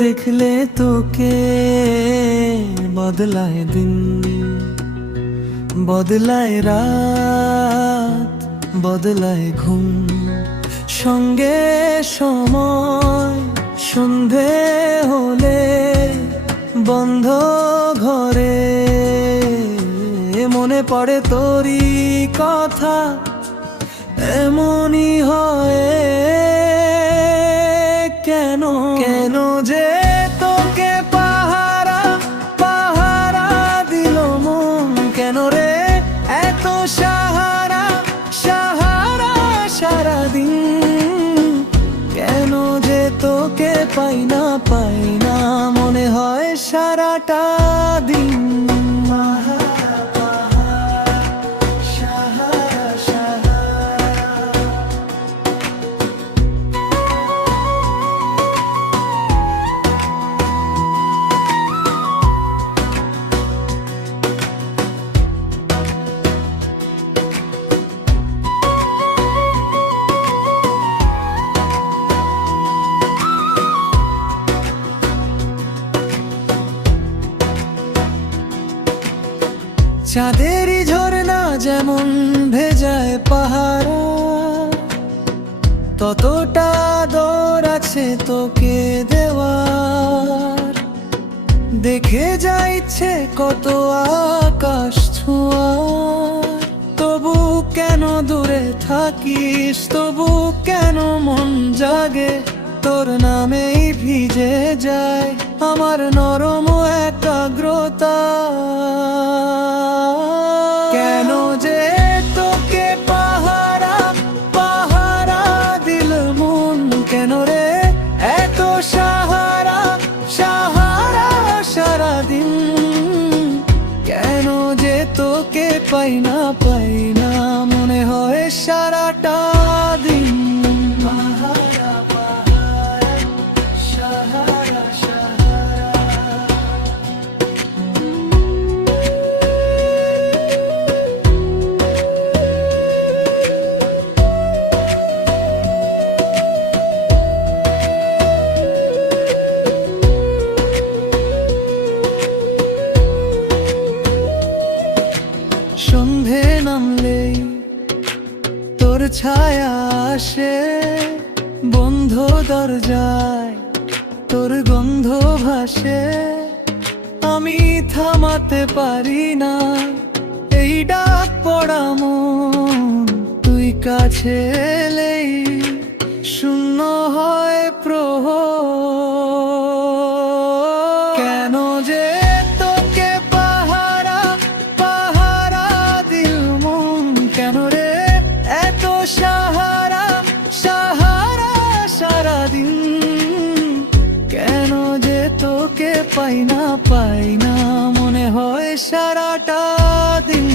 দেখলে তোকে বদলায় দিন, বদলায় রাত, বদলায় ঘুম, সঙ্গে সময় সন্ধে হলে বন্ধ ঘরে মনে পড়ে তোরই কথা, এমনই হয় কেন কেন যে তোকে পাহারা পাহারা দিল মন, কেন রে এত সাহারা সাহারা সারাদিন, কেন যে তোকে পাই না মনে হয় সারাটা দিন। চাঁদেরই ঝরনা যেমন ভেজায় পাহাড়, ততটা আদর আছে তোকে দেওয়ার। দেখে যা ইচ্ছে কত আকাশ ছোঁয়ার, তবু কেন দূরে থাকিস, তবু কেন মন জাগে, তোর নামেই ভিজে যায় আমার নরম একাগ্রতা। কেন যে তোকে পাহারা পাহারা দিল মন, কেন রে এত সাহারা সাহারা সারাদিন, কেন যে তোকে পাই না মনে হয় সারাটা দিন। পাহারা পাহারা সাহারা সাহারা, সন্ধে নামলেই তোর ছায়া আসে, বন্ধ দরজায় তোর গন্ধ ভাসে, আমি থামাতে পারি না এই ডাক পড়া মন, তুই কাছে এলেই শূন্য হয় প্রহর। কেন যে তোকে পাহারা পাহারা দিল মন, কেন রে এত সাহারা সাহারা সারাদিন, কেন যে তোকে পাই না মনে হয় সারাটা দিন।